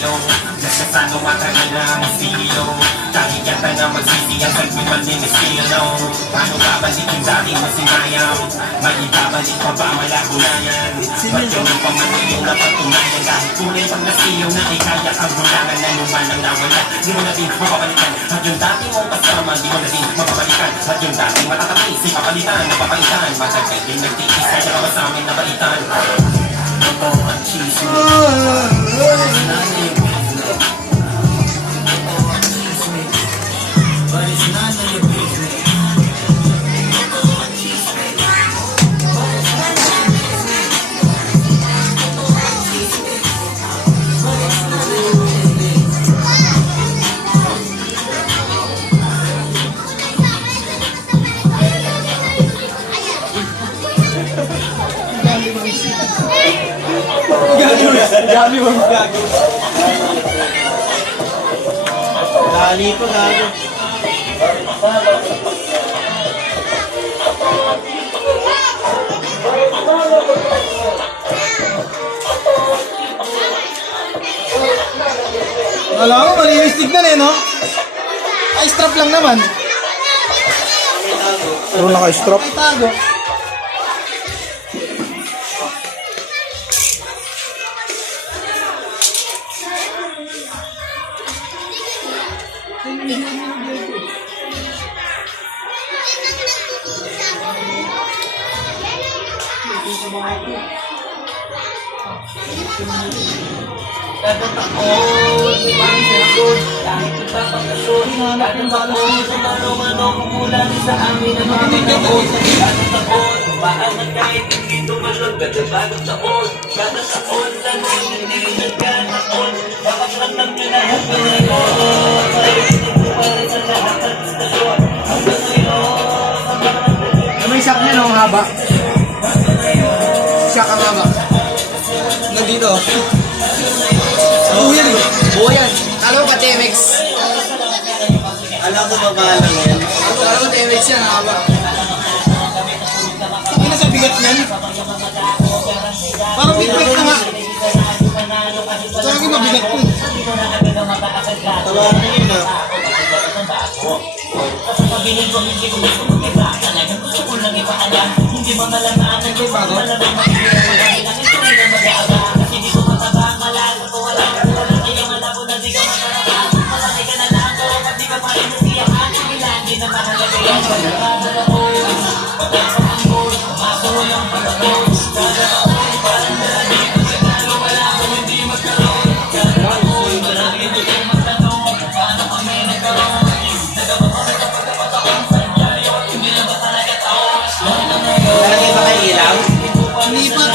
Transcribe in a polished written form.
estilo. Nagsasano matagal na ang estilo. Kahit yata na magsisiyang sagwiman din estilo. Paano babalikin dati mo sinayang? May ibabalik pa ba malago na yan? Ba't yun ang pamaniyong napatunayan? Kahit tunay pag nasiyaw na ikaya ang hulangan na naman ang nawala. Di mo na din mapapalitan. At yung dati mong kasama, di mo na din mapapalitan. At yung dati matatapis, ipapalitan, mapapalitan. Matagal din nagtiis, kaya ka sa amin na balitan. Ito ang chismis. But it's none of your business. Gabi mo gago. Dali pa gago. Alam mo, malinis tignan eh, no? Ay, strap lang naman. Puro naka-strap. Ay, tago. Nagtatakot, parang sinakot. Kahit nagpapakasot, nagtatakot. Mano-mano kumulang sa amin ang mga nagtakot. Nagtatakot, maaman kahit hindi tumalog. Kada bagong taon, kada taon lang hindi nagkatakot. Nakaklanang nyo na ang pinagod. Maririnig ko para sa lahat ng istasyon. Hanggang ngayon, May shock niya, no? Ang haba. Shock ang haba. Nandito. Buyan eh. Buyan. Alam ko TMX. Alam ko mabala yan. Alam ko TMX yan, ang haba. Ang ina sa bigat niyan. Parang bigat na nga. Ito lagi mabigat ko. Tawaran nyo na. Pagpabiling ko, hindi ko gusto mag-iba. Talagang gusto ko lang ipaalam. Hindi mo malamaan ang iba. Malamang makikita. Ang ito rin ang mag-aaba. Kasi di ko mataba. Malago ko wala. Kaya malabo na di ka mataraba. Malaki ka na lang ko. Pag di ka pa rin nasiyahan. Hindi na mahalaga yan. Pagkakabal ako. Pagkakabal ako. Pumasok lang pagkakabal. Kagakabal. Parang marami. Pagkakalo wala ako. Hindi magkaroon. Kagakabal. Marami. Hindi ko magtanong. Paano kami nagkaroon? Nalagay ba kayo ilaw? Lipat.